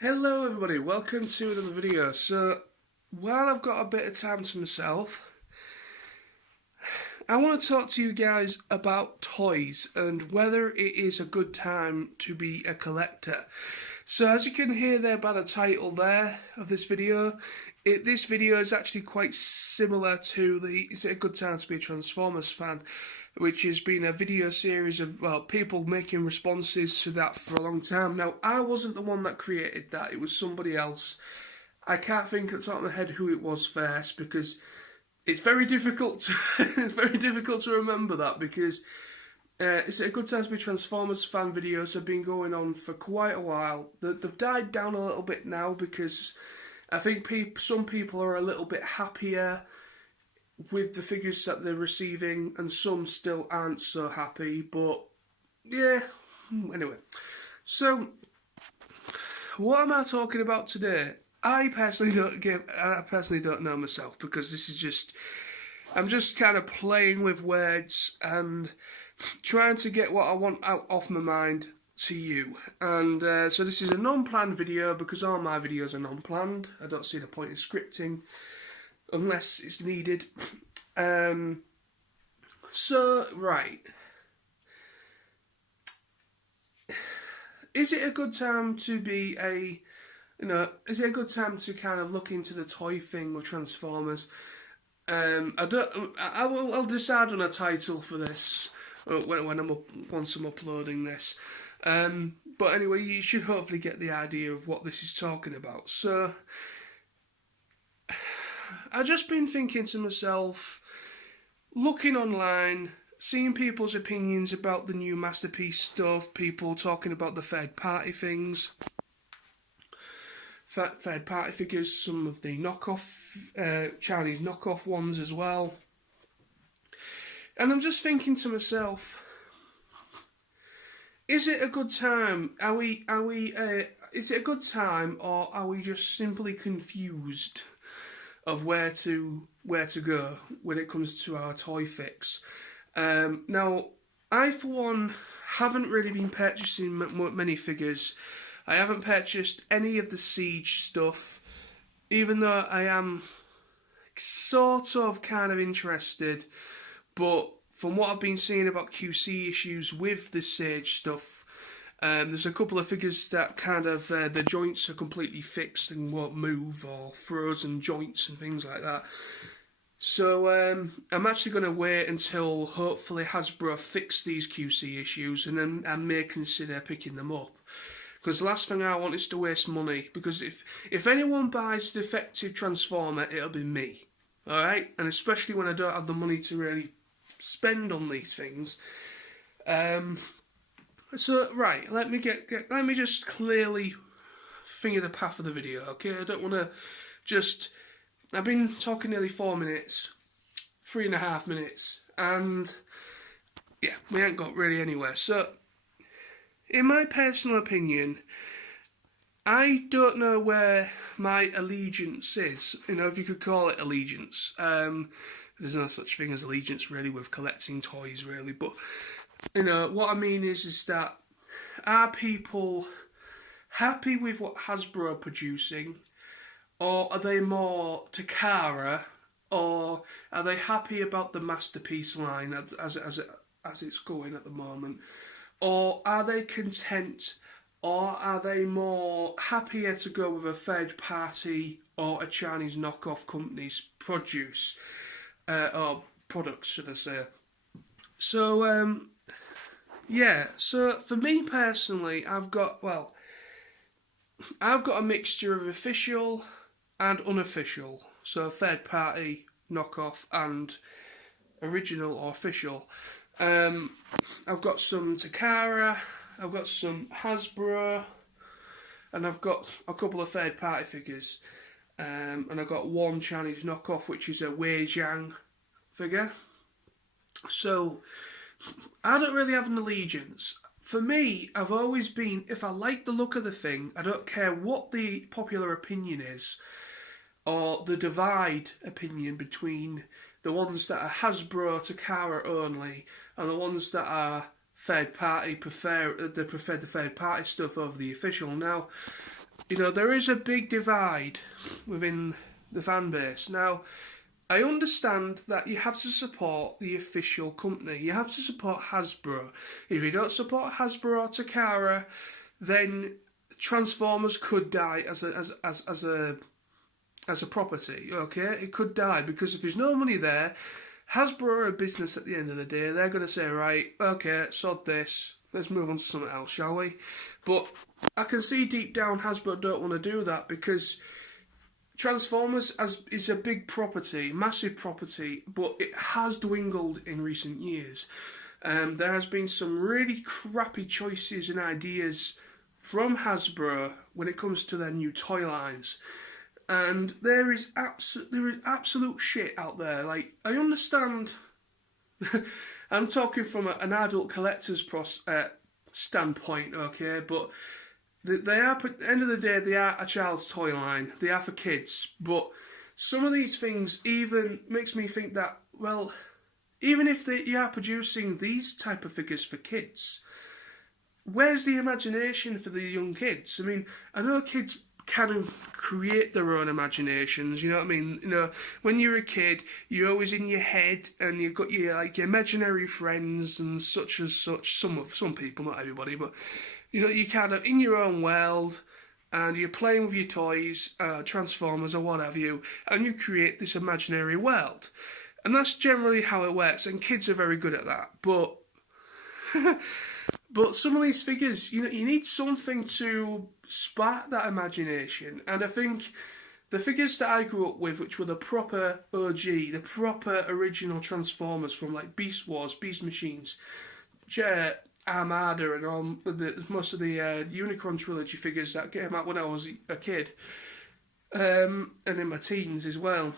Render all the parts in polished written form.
Hello everybody, welcome to another video. So, while I've got a bit of time to myself, I want to talk to you guys about toys and whether it is a good time to be a collector. So as you can hear there by the title there of this video, this video is actually quite similar to the Is it a good time to be a Transformers fan? Which has been a video series of people making responses to that for a long time. Now, I wasn't the one that created that, it was somebody else. I can't think at the top of my head who it was first because it's very difficult to, it's very difficult to remember that because Is it a good time to be Transformers fan videos have been going on for quite a while. They've died down a little bit now because I think some people are a little bit happier with the figures that they're receiving, and some still aren't so happy, but yeah, anyway. So, what am I talking about today? I personally don't know myself, because this is just, I'm just kind of playing with words and trying to get what I want out off my mind to you. And so this is a non-planned video, because all my videos are non-planned. I don't see the point in scripting unless it's needed. So, right. Is it a good time to be is it a good time to kind of look into the toy thing with Transformers? I'll decide on a title for this once I'm uploading this. But anyway, you should hopefully get the idea of what this is talking about. So, I've just been thinking to myself, looking online, seeing people's opinions about the new Masterpiece stuff, people talking about the third-party things, third-party figures, some of the knockoff, Chinese knockoff ones as well. And I'm just thinking to myself, is it a good time? Is it a good time, or are we just simply confused of where to go when it comes to our toy fix? Now, I for one haven't really been purchasing many figures. I haven't purchased any of the Siege stuff, even though I am sort of kind of interested. But from what I've been seeing about QC issues with the Siege stuff, there's a couple of figures that kind of, the joints are completely fixed and won't move, or frozen joints and things like that. So I'm actually going to wait until hopefully Hasbro fix these QC issues, and then I may consider picking them up. Because the last thing I want is to waste money, because if anyone buys a defective Transformer, it'll be me. Alright? And especially when I don't have the money to really spend on these things. So, right, let me just clearly finger the path of the video, okay? I don't want to just... I've been talking nearly 4 minutes, 3.5 minutes, and yeah, we ain't got really anywhere. So, in my personal opinion, I don't know where my allegiance is, if you could call it allegiance. There's no such thing as allegiance, really, with collecting toys, really, but what I mean is that, are people happy with what Hasbro are producing, or are they more Takara, or are they happy about the Masterpiece line as it's going at the moment, or are they content, or are they more happier to go with a third party or a Chinese knockoff company's produce, or products, should I say? So, yeah, so for me personally, I've got a mixture of official and unofficial. So third party, knockoff, and original or official. I've got some Takara, I've got some Hasbro, and I've got a couple of third party figures. And I've got one Chinese knockoff, which is a Wei Jiang figure. So, I don't really have an allegiance. For me, I've always been, if I like the look of the thing, I don't care what the popular opinion is, or the divide opinion between the ones that are Hasbro, Takara only, and the ones that are third party prefer the third party stuff over the official. Now, you know, there is a big divide within the fan base. Now, I understand that you have to support the official company. You have to support Hasbro. If you don't support Hasbro or Takara, then Transformers could die as a property. Okay, it could die because if there's no money there, Hasbro are a business at the end of the day. They're going to say, right, okay, sod this. Let's move on to something else, shall we? But I can see deep down Hasbro don't want to do that because Transformers is a big property, massive property, but it has dwindled in recent years. There has been some really crappy choices and ideas from Hasbro when it comes to their new toy lines. And there is absolute shit out there. Like, I understand, I'm talking from an adult collector's standpoint, okay, but they are, at the end of the day, they are a child's toy line. They are for kids. But some of these things even makes me think that, well, even if you are producing these type of figures for kids, where's the imagination for the young kids? I mean, I know kids can create their own imaginations, you know what I mean? You know, when you're a kid, you're always in your head and you've got your imaginary friends and such as such. Some people, not everybody, but you know, you're kind of in your own world and you're playing with your toys, Transformers or what have you, and you create this imaginary world. And that's generally how it works, and kids are very good at that. But but some of these figures, you know, you need something to spark that imagination. And I think the figures that I grew up with, which were the proper OG, the proper original Transformers from like Beast Wars, Beast Machines, Armada and all most of the Unicron trilogy figures that came out when I was a kid, and in my teens as well.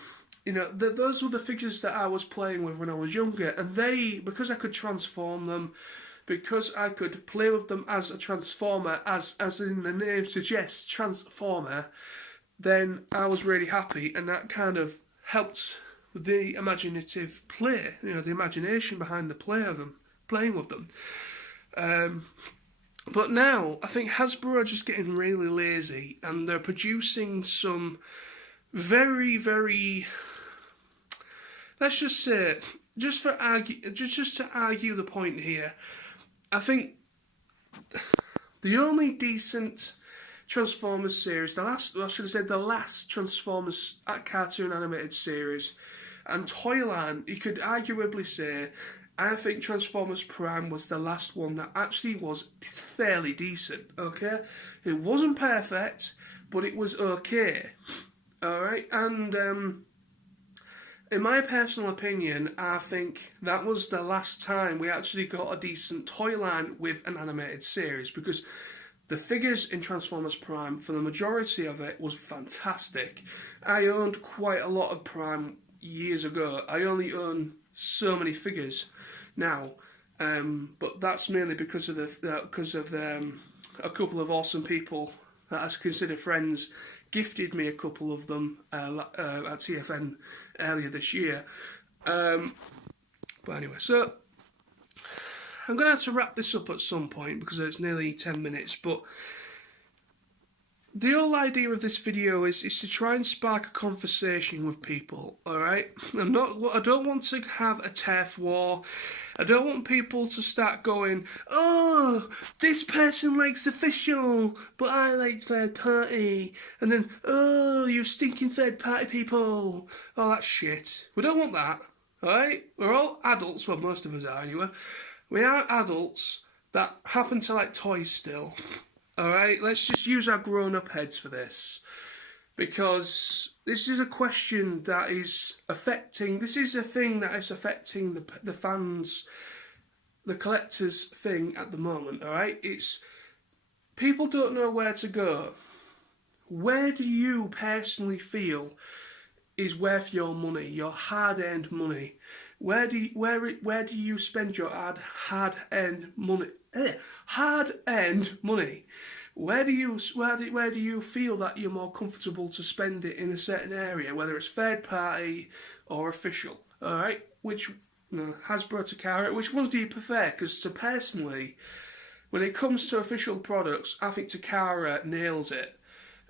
You know, those were the figures that I was playing with when I was younger, and because I could transform them, because I could play with them as a Transformer, as in the name suggests, Transformer, then I was really happy, and that kind of helped with the imaginative play, you know, the imagination behind the play of them, playing with them. But now, I think Hasbro are just getting really lazy and they're producing some very, very, let's just say, just to argue the point here, I think the only decent Transformers series, the last Transformers cartoon animated series and Toyland, you could arguably say, I think Transformers Prime was the last one that actually was fairly decent, okay? It wasn't perfect, but it was okay, alright? And in my personal opinion, I think that was the last time we actually got a decent toy line with an animated series, because the figures in Transformers Prime, for the majority of it, was fantastic. I owned quite a lot of Prime years ago. I only own so many figures now, but that's mainly because of a couple of awesome people that I consider friends gifted me a couple of them at TFN earlier this year. But anyway, so I'm going to have to wrap this up at some point because it's nearly 10 minutes, but the whole idea of this video is to try and spark a conversation with people, alright? I don't want to have a turf war. I don't want people to start going, oh, this person likes official, but I like third party. And then, oh, you stinking third party people. All that shit. We don't want that, alright? We're all adults, well, most of us are anyway. We are adults that happen to like toys still. Alright, let's just use our grown-up heads for this. Because this is a question that is affecting, this is a thing that is affecting the fans, the collectors thing at the moment, alright? It's, people don't know where to go. Where do you personally feel is worth your money, your hard-earned money? Where do you spend your hard-earned money? Hard-earned money. Where do you feel that you're more comfortable to spend it in a certain area, whether it's third party or official? All right, Hasbro, Takara, which ones do you prefer? Because personally, when it comes to official products, I think Takara nails it.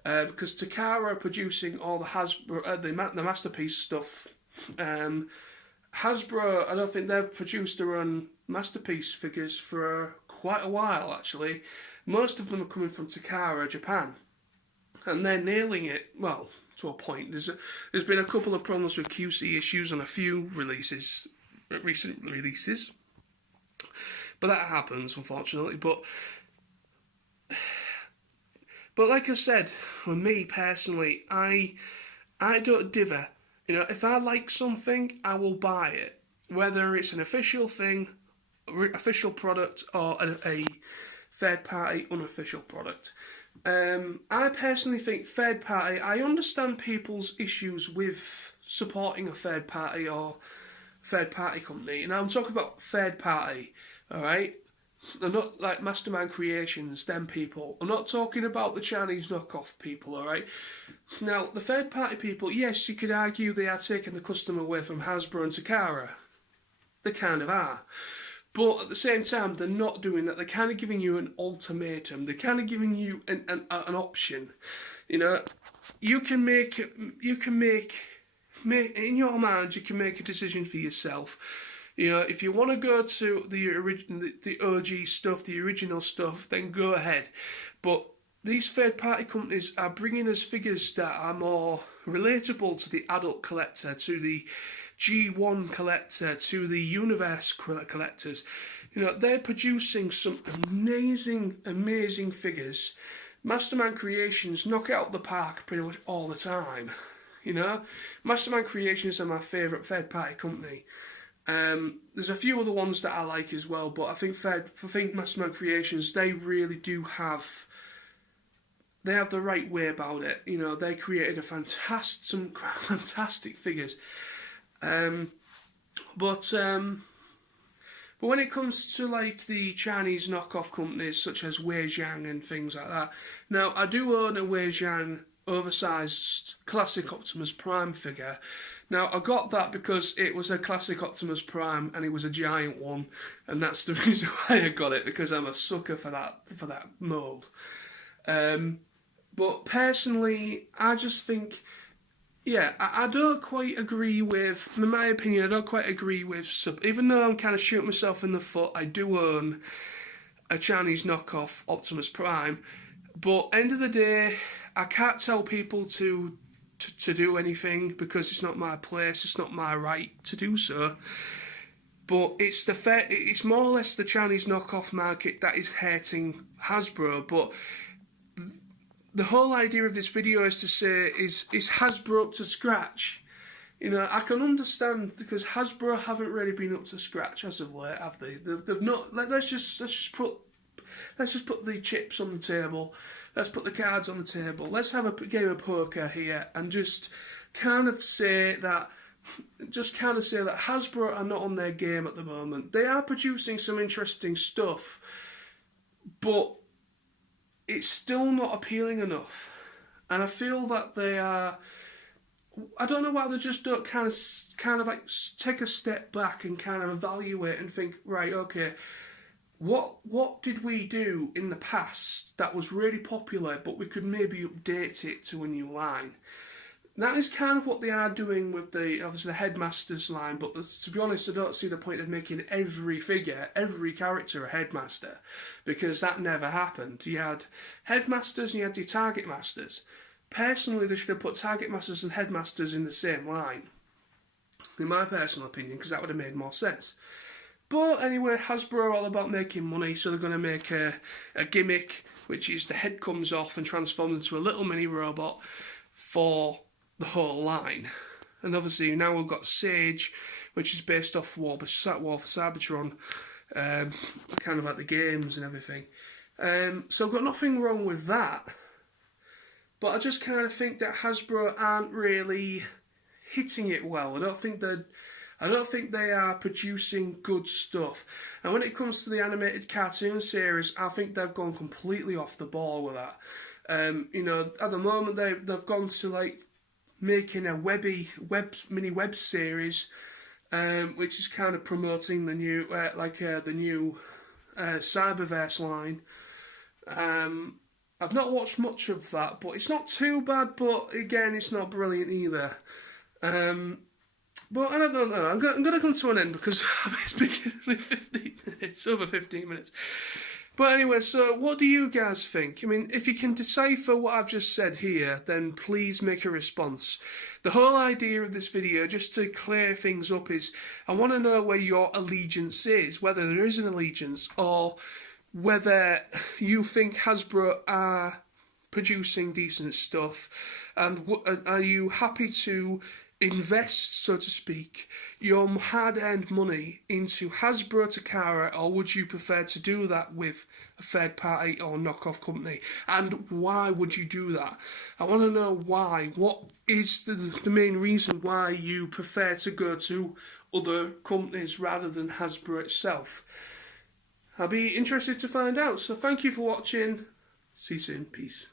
because Takara are producing all the Hasbro, the Masterpiece stuff. Hasbro, I don't think they've produced their own Masterpiece figures for quite a while, actually. Most of them are coming from Takara, Japan. And they're nailing it, well, to a point. There's been a couple of problems with QC issues on a few releases, recent releases. But that happens, unfortunately. But like I said, for me personally, I don't dither. You know, if I like something, I will buy it. Whether it's an official thing, official product, or a third-party, unofficial product. I personally think third-party, I understand people's issues with supporting a third-party or third-party company. And I'm talking about third-party, alright? They're not like Mastermind Creations, them people. I'm not talking about the Chinese knockoff people, alright? Now, the third-party people, yes, you could argue they are taking the customer away from Hasbro and Takara. They kind of are. But at the same time, they're not doing that. They're kind of giving you an ultimatum. They're kind of giving you an option. You know, you can make in your mind, you can make a decision for yourself. You know, if you want to go to the OG stuff, the original stuff, then go ahead. But these third-party companies are bringing us figures that are more relatable to the adult collector, to the G1 collector, to the Universe collectors. You know, they're producing some amazing figures. Mastermind Creations knock it out of the park pretty much all the time. You know, Mastermind Creations are my favourite third-party company. There's a few other ones that I like as well, but I think Mastermind Creations, they really do have. They have the right way about it. You know, they created some fantastic figures. But when it comes to like the Chinese knockoff companies such as Wei Zhang and things like that, now I do own a Wei Zhang oversized classic Optimus Prime figure. Now I got that because it was a classic Optimus Prime and it was a giant one, and that's the reason why I got it, because I'm a sucker for that mold. But personally, I just think, yeah, I don't quite agree with, in my opinion, I don't quite agree with, even though I'm kind of shooting myself in the foot, I do own a Chinese knockoff Optimus Prime, but end of the day, I can't tell people to do anything because it's not my place, it's not my right to do so. But it's more or less the Chinese knockoff market that is hurting Hasbro. But the whole idea of this video is to say, is Hasbro up to scratch? You know, I can understand because Hasbro haven't really been up to scratch as of late, have they? They've not. Let's just put the chips on the table. Let's put the cards on the table. Let's have a game of poker here and just kind of say that Hasbro are not on their game at the moment. They are producing some interesting stuff, but it's still not appealing enough. And I feel that they are. I don't know why they just don't kind of like take a step back and kind of evaluate and think, right, okay, what did we do in the past that was really popular, but we could maybe update it to a new line? That is kind of what they are doing with obviously the Headmasters line, but to be honest, I don't see the point of making every figure, every character a Headmaster, because that never happened. You had Headmasters and you had your Target Masters. Personally, they should have put Target Masters and Headmasters in the same line, in my personal opinion, because that would have made more sense. But anyway, Hasbro are all about making money, so they're going to make a gimmick, which is the head comes off and transforms into a little mini robot for the whole line. And obviously now we've got Sage, which is based off War for Cybertron, kind of like the games and everything. So I've got nothing wrong with that. But I just kind of think that Hasbro aren't really hitting it well. I don't think they are producing good stuff. And when it comes to the animated cartoon series, I think they've gone completely off the ball with that. You know, at the moment they've gone to like making a mini web series, which is kind of promoting the new Cyberverse line. I've not watched much of that, but it's not too bad, but again, it's not brilliant either. But I don't know, I'm going to come to an end because I've been speaking only 15 minutes, over 15 minutes. But anyway, so what do you guys think? I mean, if you can decipher what I've just said here, then please make a response. The whole idea of this video, just to clear things up, is I want to know where your allegiance is, whether there is an allegiance, or whether you think Hasbro are producing decent stuff, and are you happy to invest, so to speak, your hard-earned money into Hasbro Takara, or would you prefer to do that with a third party or knockoff company? And why would you do that? I want to know why. What is the main reason why you prefer to go to other companies rather than Hasbro itself? I'll be interested to find out. So thank you for watching. See you soon. Peace.